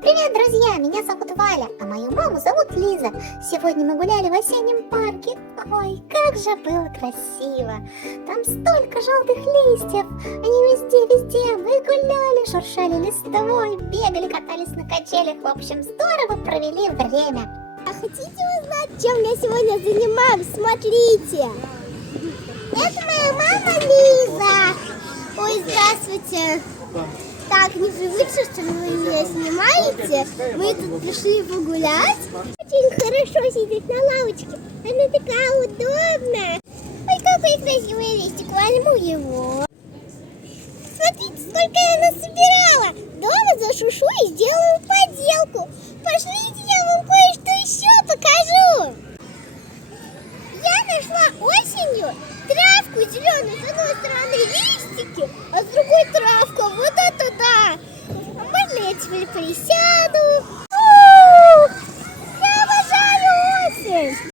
Привет, друзья! Меня зовут Валя, а мою маму зовут Лиза. Сегодня мы гуляли в осеннем парке. Ой, как же было красиво! Там столько желтых листьев. Они везде. Мы гуляли, шуршали листвой, бегали, катались на качелях. В общем, здорово провели время. А хотите узнать, чем я сегодня занимаюсь? Смотрите! Это моя мама Лиза. Ой, здравствуйте. Так, непривычно, что вы меня снимаете. Мы тут пришли погулять. Очень хорошо сидеть на лавочке. Она такая удобная. Ой, какой красивый листик. Возьму его. Смотрите, сколько я насобирала. Дома засушу и сделаю поделку. Пошлите, я вам кое-что еще покажу. Я нашла осенью травку зеленую. С одной стороны листики, а с другой травка. Вот это да! А можно я теперь присяду?